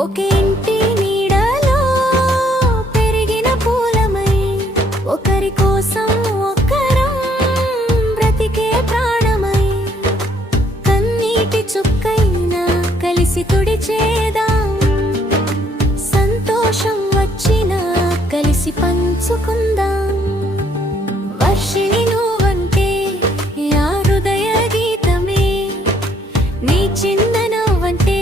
ఒక ఇంటి నీడలో పెరిగిన పూలమై ఒకరి కోసం ఒకరం బ్రతికే ప్రాణమై కన్నీటి చుక్కైనా కలిసి తుడిచేదాం సంతోషం వచ్చినా కలిసి పంచుకుందాం వర్షిణి నువ్వంటే ఆ హృదయ గీతమే నీ చిందనవ్వంటే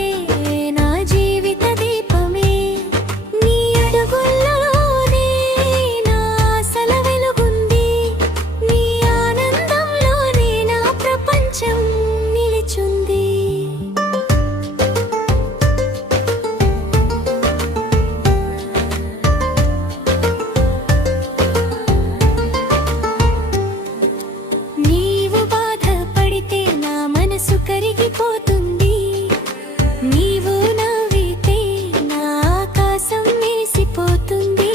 కరిగిపోతుంది నీవు నవ్వితే నా ఆకాశం మెరిసిపోతుంది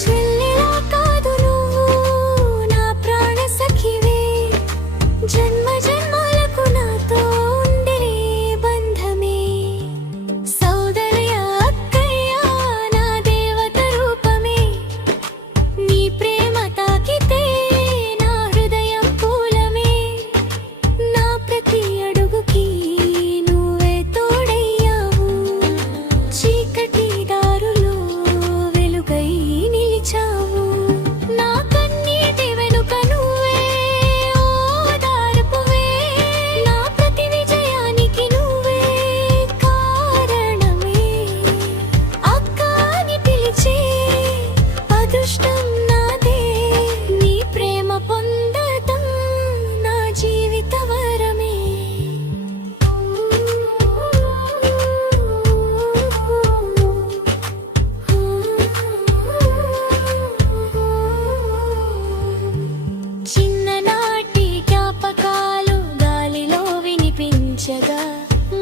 చెల్లెలా కాదు నువ్వు నా ప్రాణ సఖివే జన్మ జన్మలకు నాతో ఉండే బంధమే సోదరయ అక్కయ్య నా దేవత రూపమే నీ ప్రేమ తాకితే నా హృదయం పూలమే నా ప్రతి నువ్వే తోడయ్యావు చీకటి దారులో వెలుగై నిలిచావు నా కన్నీటి వెనుక నువ్వే ఓదార్పువే నా ప్రతి విజయానికి నువ్వే కారణమే అక్క అని పిలిచే అదృష్టం నాదే నీ ప్రేమ పొందడం నా జీవిత వరమే చిన్ననాటి జ్ఞాపకాలు గాలిలో వినిపించగా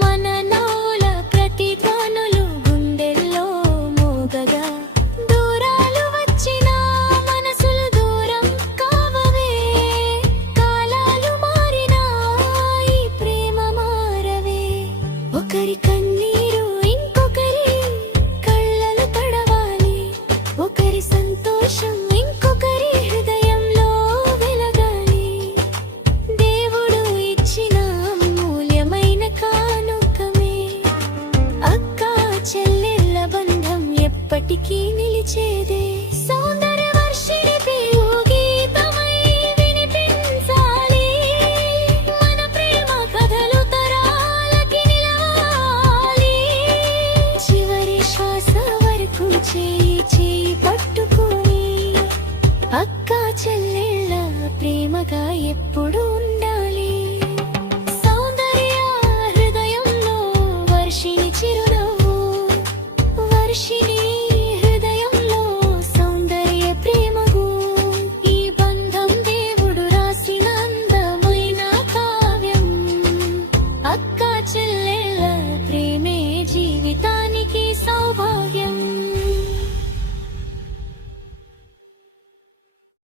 మన నవ్వుల ప్రతి ధ్వనులు గుండెల్లో మోగగా దూరాలు వచ్చిన మనసులు దూరం కావవే కాలాలు మారినా ఈ ప్రేమ మారవే ఒకరి కన్నీరు ఇంకొకరి కళ్ళలు తడవాలి ఒకరి సంతోషం ఇంకొకరి హృదయంలో వెలగాలి దేవుడు ఇచ్చిన అమూల్యమైన కానుకమే అక్క చెల్లెళ్ళ బంధం ఎప్పటికీ నిలిచేదే సౌందర్య వర్షిణి పేరు గీతమై వినిపించాలి మన ప్రేమ కథలు తరాలకి నిలవాలి చివరి శ్వాస వరకు చేయి చేయి పట్టుకుని అక్క చెల్లెళ్ళ ప్రేమగా ఎప్పుడు ఉండాలి సౌందర్య హృదయంలో వర్షిణి చిరునవ్వు వర్షిణి